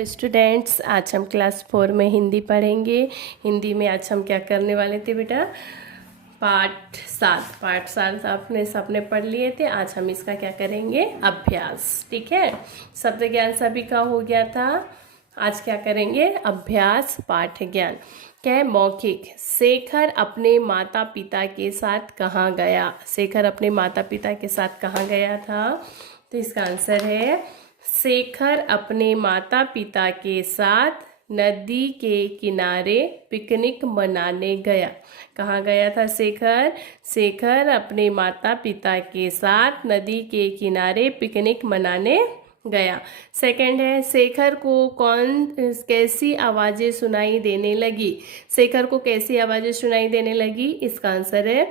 Hello students, आज हम class 4 में हिंदी पढ़ेंगे। हिंदी में आज हम क्या करने वाले थे बेटा? पाठ 7 आपने सबने पढ़ लिए थे। आज हम इसका क्या करेंगे? अभ्यास। ठीक है, शब्द ज्ञान सभी का हो गया था। आज क्या करेंगे? अभ्यास पाठ ज्ञान। क्या है? मौखिक। शेखर अपने माता पिता के साथ कहाँ गया? शेखर अपने माता पिता के साथ कहाँ गया था? तो इसका आंसर है शेखर अपने माता पिता के साथ नदी के किनारे पिकनिक मनाने गया। कहाँ गया था शेखर? शेखर अपने माता पिता के साथ नदी के किनारे पिकनिक मनाने गया। सेकंड है, शेखर को कैसी आवाजें सुनाई देने लगी? शेखर को कैसी आवाजें सुनाई देने लगी? इसका आंसर है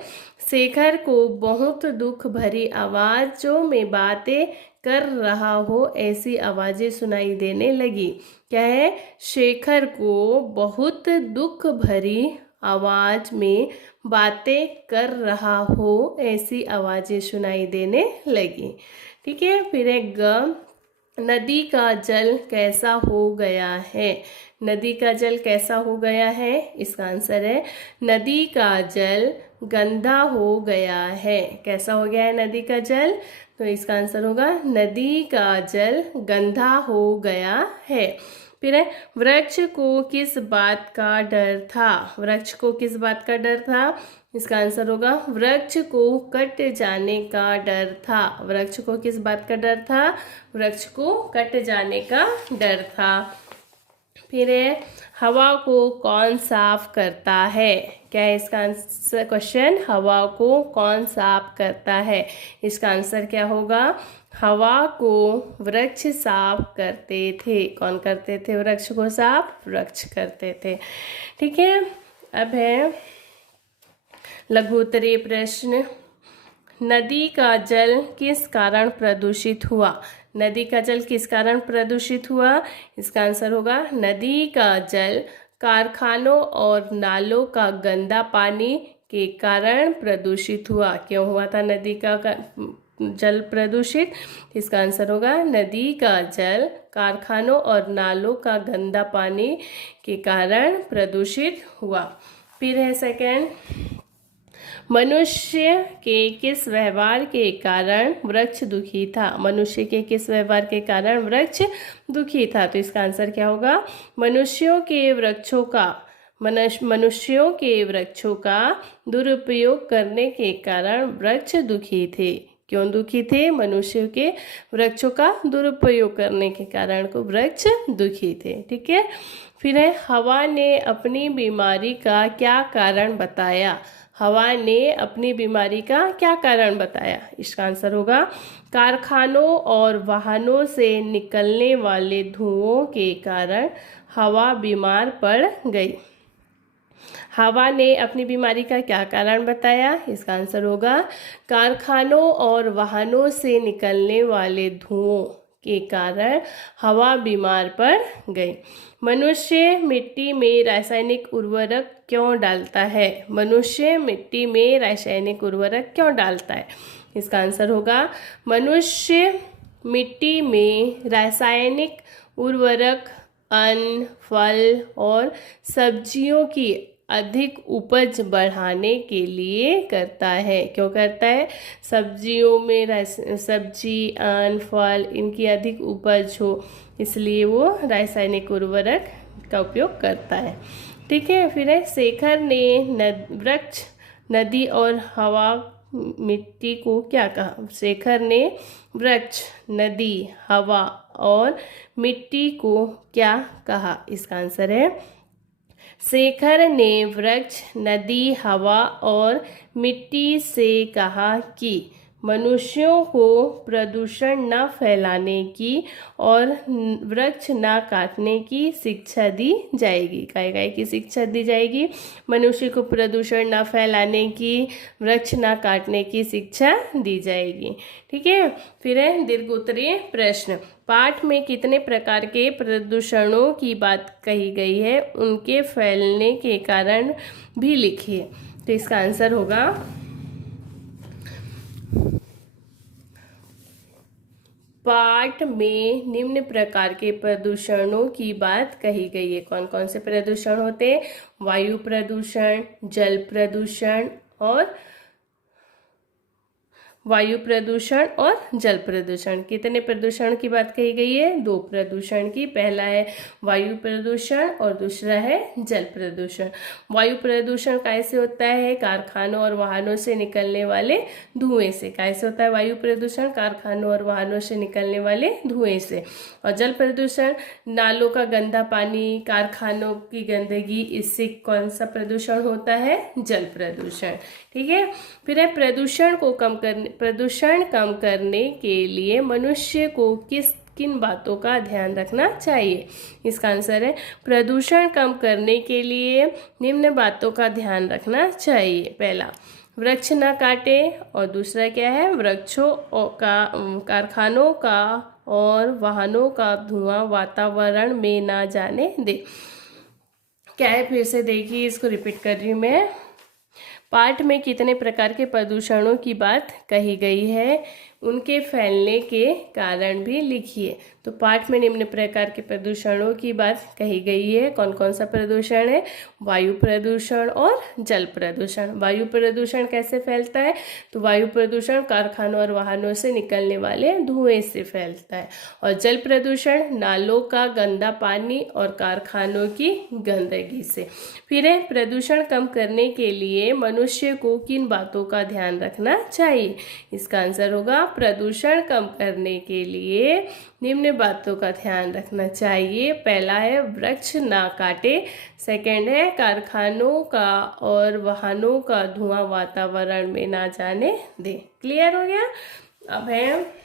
शेखर को बहुत दुख भरी आवाजों में बातें कर रहा हो ऐसी आवाजें सुनाई देने लगी। क्या है? शेखर को बहुत दुख भरी आवाज में बातें कर रहा हो ऐसी आवाजें सुनाई देने लगी। ठीक है, फिर एक नदी का जल कैसा हो गया है? नदी का जल कैसा हो गया है? इसका आंसर है नदी का जल गंदा हो गया है। कैसा हो गया है नदी का जल? तो इसका आंसर होगा नदी का जल गंदा हो गया है। फिर है, वृक्ष को किस बात का डर था? वृक्ष को किस बात का डर था? इसका आंसर होगा वृक्ष को कट जाने का डर था। वृक्ष को किस बात का डर था? वृक्ष को कट जाने का डर था। फिर है, हवा को कौन साफ करता है? क्या है इसका आंसर? क्वेश्चन, हवा को कौन साफ करता है? इसका आंसर क्या होगा? हवा को वृक्ष साफ करते थे। कौन करते थे वृक्ष को साफ? वृक्ष करते थे। ठीक है, अब है लघु उत्तरीय प्रश्न। नदी का जल किस कारण प्रदूषित हुआ? नदी का जल किस कारण प्रदूषित हुआ? इसका आंसर होगा नदी का जल कारखानों और नालों का गंदा पानी के कारण प्रदूषित हुआ। क्यों हुआ था नदी का जल प्रदूषित? इसका आंसर होगा नदी का जल कारखानों और नालों का गंदा पानी के कारण प्रदूषित हुआ। फिर है सेकंड, मनुष्य के किस व्यवहार के कारण वृक्ष दुखी था? मनुष्य के किस व्यवहार के कारण वृक्ष दुखी था? तो इसका आंसर क्या होगा? मनुष्यों के वृक्षों का दुरुपयोग करने के कारण वृक्ष दुखी थे। क्यों दुखी थे? मनुष्यों के वृक्षों का दुरुपयोग करने के कारण को वृक्ष दुखी थे। ठीक है, फिर है, हवा ने अपनी बीमारी का क्या कारण बताया? हवा ने अपनी बीमारी का क्या कारण बताया? इसका आंसर होगा कारखानों और वाहनों से निकलने वाले धुओं के कारण हवा बीमार पड़ गई। हवा ने अपनी बीमारी का क्या कारण बताया? इसका आंसर होगा कारखानों और वाहनों से निकलने वाले धुओं के कारण हवा बीमार पड़ गई। मनुष्य मिट्टी में रासायनिक उर्वरक क्यों डालता है? मनुष्य मिट्टी में रासायनिक उर्वरक क्यों डालता है? इसका आंसर होगा मनुष्य मिट्टी में रासायनिक उर्वरक अन्न, फल और सब्जियों की अधिक उपज बढ़ाने के लिए करता है। क्यों करता है? सब्जियों में सब्जी, अन्न, फल इनकी अधिक उपज हो, इसलिए वो रासायनिक उर्वरक का उपयोग करता है। ठीक है, फिर है, शेखर ने वृक्ष, नदी और हवा, मिट्टी को क्या कहा? शेखर ने वृक्ष, नदी, हवा और मिट्टी को क्या कहा? इसका आंसर है शेखर ने वृक्ष, नदी, हवा और मिट्टी से कहा कि मनुष्यों को प्रदूषण न फैलाने की और वृक्ष न काटने की शिक्षा दी जाएगी। काय की शिक्षा दी जाएगी? मनुष्य को प्रदूषण न फैलाने की, वृक्ष न काटने की शिक्षा दी जाएगी। ठीक है, फिर है दीर्घ उत्तरीय प्रश्न। पाठ में कितने प्रकार के प्रदूषणों की बात कही गई है? उनके फैलने के कारण भी लिखिए। तो इसका आंसर होगा पाठ में निम्न प्रकार के प्रदूषणों की बात कही गई है। कौन कौन से प्रदूषण होते हैं? वायु प्रदूषण, जल प्रदूषण और वायु प्रदूषण और जल प्रदूषण। कितने प्रदूषण की बात कही गई है? 2 प्रदूषण की। पहला है वायु प्रदूषण और दूसरा है जल प्रदूषण। वायु प्रदूषण कैसे होता है? कारखानों और वाहनों से निकलने वाले धुएं से। कैसे होता है वायु प्रदूषण? कारखानों और वाहनों से निकलने वाले धुएं से। और जल प्रदूषण नालों का गंदा पानी, कारखानों की गंदगी, इससे कौन सा प्रदूषण होता है? जल प्रदूषण। ठीक है। फिर है प्रदूषण कम करने के लिए मनुष्य को किन बातों का ध्यान रखना चाहिए? इसका आंसर है प्रदूषण कम करने के लिए निम्न बातों का ध्यान रखना चाहिए। पहला, वृक्ष न काटे और दूसरा क्या है? वृक्षों का, कारखानों का और वाहनों का धुआं वातावरण में ना जाने दे। क्या है? फिर से देखिए, इसको रिपीट कर रही हूँ मैं। पाठ में कितने प्रकार के प्रदूषणों की बात कही गई है, उनके फैलने के कारण भी लिखिए। तो पाठ में निम्न प्रकार के प्रदूषणों की बात कही गई है। कौन कौन सा प्रदूषण है? वायु प्रदूषण और जल प्रदूषण। वायु प्रदूषण कैसे फैलता है? तो वायु प्रदूषण कारखानों और वाहनों से निकलने वाले धुएं से फैलता है। और जल प्रदूषण नालों का गंदा पानी और कारखानों की गंदगी से। फिर है प्रदूषण कम करने के लिए मनुष्य को किन बातों का ध्यान रखना चाहिए? इसका आंसर होगा प्रदूषण कम करने के लिए निम्न बातों का ध्यान रखना चाहिए। पहला है वृक्ष ना काटे, सेकंड है कारखानों का और वाहनों का धुआं वातावरण में ना जाने दे। क्लियर हो गया? अब है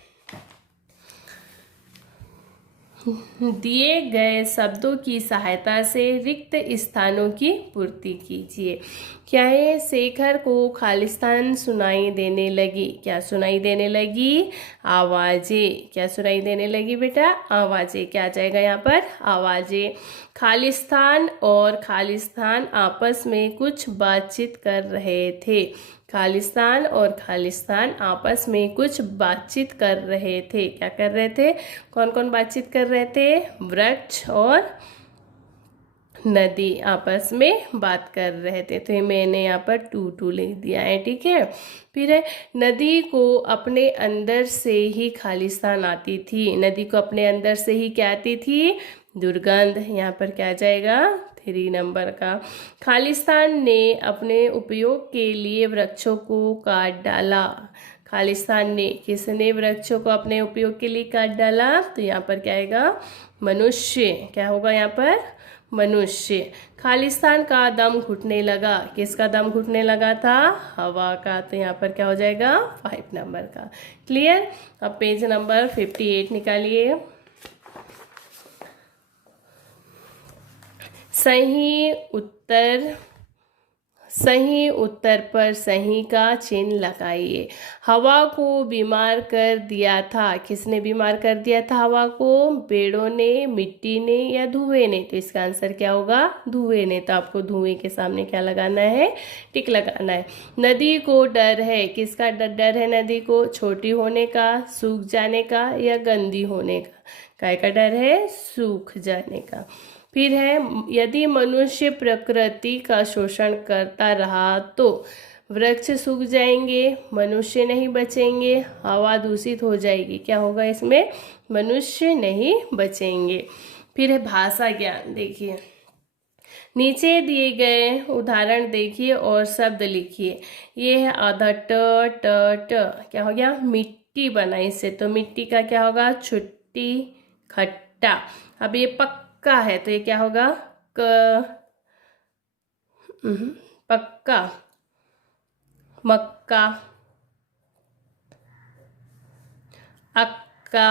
दिए गए शब्दों की सहायता से रिक्त स्थानों की पूर्ति कीजिए। क्या है? शेखर को खालिस्तान सुनाई देने लगी। क्या सुनाई देने लगी? आवाजें। क्या सुनाई देने लगी बेटा? आवाजें। क्या आ जाएगा यहाँ पर? आवाजें। खालिस्तान और खालिस्तान आपस में कुछ बातचीत कर रहे थे। खालिस्तान और खालिस्तान आपस में कुछ बातचीत कर रहे थे। क्या कर रहे थे? कौन कौन बातचीत कर रहे थे? वृक्ष और नदी आपस में बात कर रहे थे। तो मैंने यहाँ पर 2 लिख दिया है। ठीक है। फिर है नदी को अपने अंदर से ही खालिस्तान आती थी। नदी को अपने अंदर से ही क्या आती थी? दुर्गंध। यहाँ पर क्या आ जाएगा? 3 नंबर का। खालिस्तान ने अपने उपयोग के लिए वृक्षों को काट डाला। खालिस्तान ने, किसने वृक्षों को अपने उपयोग के लिए काट डाला? तो यहाँ पर क्या आएगा? मनुष्य। क्या होगा यहाँ पर? मनुष्य। खालिस्तान का दम घुटने लगा। किसका दम घुटने लगा था? हवा का। तो यहाँ पर क्या हो जाएगा? 5 नंबर का। क्लियर? अब पेज नंबर 58 निकालिए। सही उत्तर पर सही का चिन्ह लगाइए। हवा को बीमार कर दिया था। किसने बीमार कर दिया था हवा को? पेड़ों ने, मिट्टी ने या धुएं ने? तो इसका आंसर क्या होगा? धुएं ने। तो आपको धुएं के सामने क्या लगाना है? टिक लगाना है। नदी को डर है। किसका डर है नदी को? छोटी होने का, सूख जाने का या गंदी होने का? काय का डर है? सूख जाने का। फिर है यदि मनुष्य प्रकृति का शोषण करता रहा तो वृक्ष सूख जाएंगे, मनुष्य नहीं बचेंगे, हवा दूषित हो जाएगी। क्या होगा इसमें? मनुष्य नहीं बचेंगे। फिर है भाषा ज्ञान। देखिए, नीचे दिए गए उदाहरण देखिए और शब्द लिखिए। ये है आधा ट ट ट। क्या हो गया? मिट्टी बना इससे। तो मिट्टी का क्या होगा? छुट्टी, खट्टा। अब ये पक्का है तो ये क्या होगा? पक्का, मक्का, अक्का,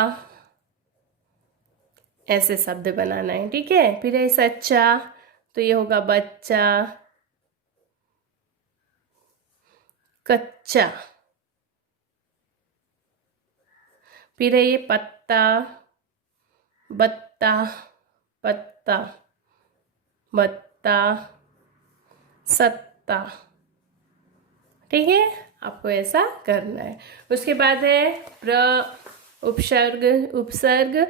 ऐसे शब्द बनाना है। ठीक है। फिर है सच्चा, तो ये होगा बच्चा, कच्चा। फिर है ये पत्ता, बत्ता, पत्ता, मत्ता, सत्ता। ठीक है। आपको ऐसा करना है। उसके बाद है उपसर्ग उपसर्ग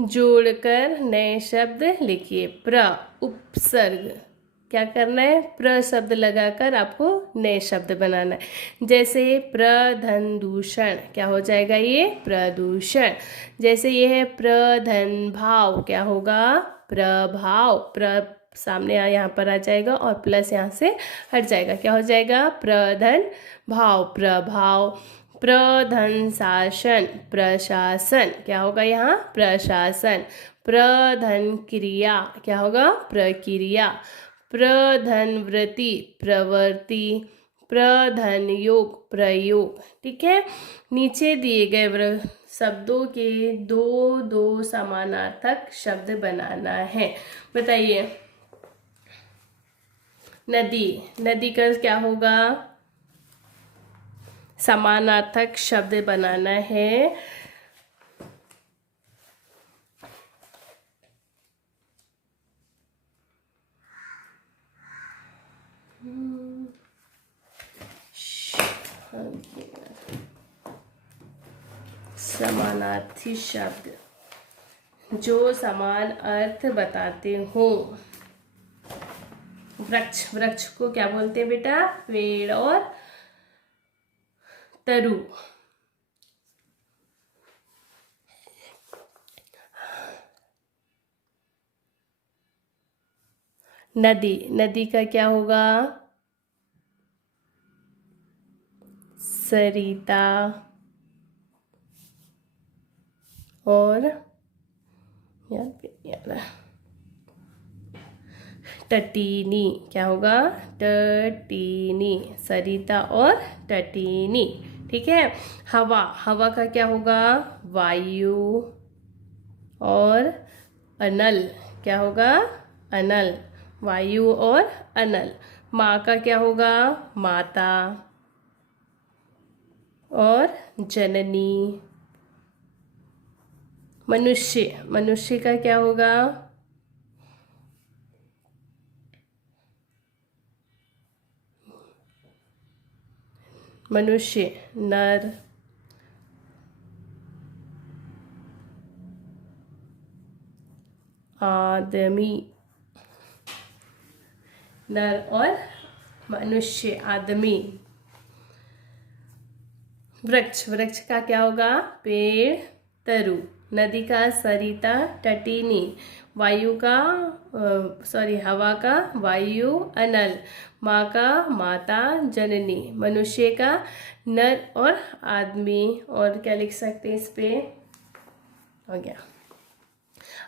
जोड़कर नए शब्द लिखिए। उपसर्ग, क्या करना है, प्र शब्द लगाकर आपको नए शब्द बनाना है। जैसे प्रधन-दूषण, क्या हो जाएगा ये, प्रदूषण। जैसे ये है प्रधन-भाव, क्या होगा, प्रभाव। सामने यहाँ पर आ जाएगा और प्लस यहाँ से हट जाएगा, क्या हो जाएगा, प्रधन भाव, प्रभाव। प्रधन शासन, प्रशासन, क्या होगा यहाँ, प्रशासन। प्रधन क्रिया, क्या होगा, प्रक्रिया। प्रधनवृत्ति, प्रवृत्ति। प्रधन योग, प्रयोग। ठीक है। नीचे दिए गए शब्दों के दो समानार्थक शब्द बनाना है। बताइए। नदी, नदी का क्या होगा, समानार्थक शब्द बनाना है। समानार्थी शब्द जो समान अर्थ बताते हो। वृक्ष, वृक्ष को क्या बोलते हैं बेटा, पेड़ और तरु। नदी, नदी का क्या होगा, सरिता और टटीनी, क्या होगा, टटीनी। सरिता और टटीनी। ठीक है। हवा, हवा का क्या होगा, वायु और अनल, क्या होगा, अनल। वायु और अनल। माँ का क्या होगा, माता और जननी। मनुष्य, मनुष्य का क्या होगा, मनुष्य, नर। आदमी, नर और मनुष्य, आदमी। वृक्ष, वृक्ष का क्या होगा, पेड़, तरु। नदी का सरिता, टटीनी। वायु का हवा का वायु, अनल। माँ का माता, जननी। मनुष्य का नर और आदमी। और क्या लिख सकते हैं इस पे, हो गया।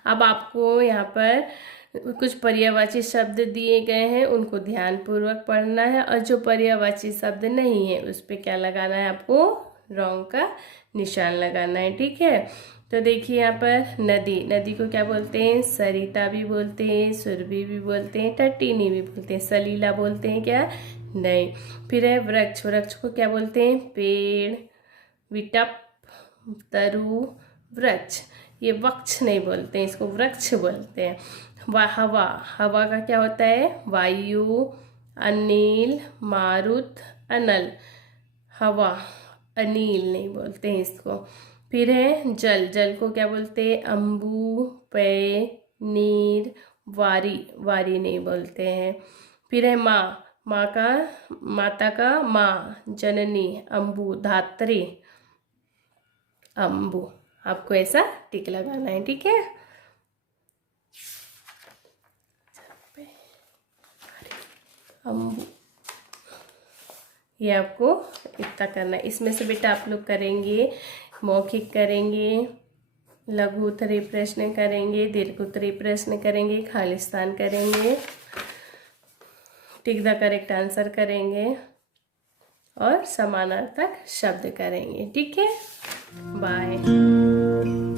अब आपको यहाँ पर कुछ पर्यायवाची शब्द दिए गए हैं, उनको ध्यानपूर्वक पढ़ना है और जो पर्यायवाची शब्द नहीं है उस पर क्या लगाना है, आपको रॉन्ग का निशान लगाना है। ठीक है। तो देखिए यहाँ पर नदी, नदी को क्या बोलते हैं, सरिता भी बोलते हैं, सुरभि भी बोलते हैं, टटीनी भी बोलते हैं। सलीला बोलते हैं क्या, नहीं। फिर है वृक्ष, वृक्ष को क्या बोलते हैं, पेड़, विटप, तरु, वृक्ष। ये वृक्ष नहीं बोलते हैं, इसको वृक्ष बोलते हैं। हवा, हवा का क्या होता है, वायु, अनिल, मारुत, अनल। हवा, अनिल नहीं बोलते हैं इसको। फिर है जल, जल को क्या बोलते हैं, अम्बु, पेय, नीर, वारी, वारी नहीं बोलते हैं। फिर है माँ, माँ का, माता का माँ, जननी, अम्बु, धात्री, अम्बु। आपको ऐसा टिक लगाना है। ठीक है। अम्बु, ये आपको इतना करना है। इसमें से बेटा आप लोग करेंगे, मौखिक करेंगे, लघु उत्तरीय प्रश्न करेंगे, दीर्घ उत्तरीय प्रश्न करेंगे, खाली स्थान करेंगे, टिक द करेक्ट आंसर करेंगे और समानार्थक शब्द करेंगे। ठीक है। बाय।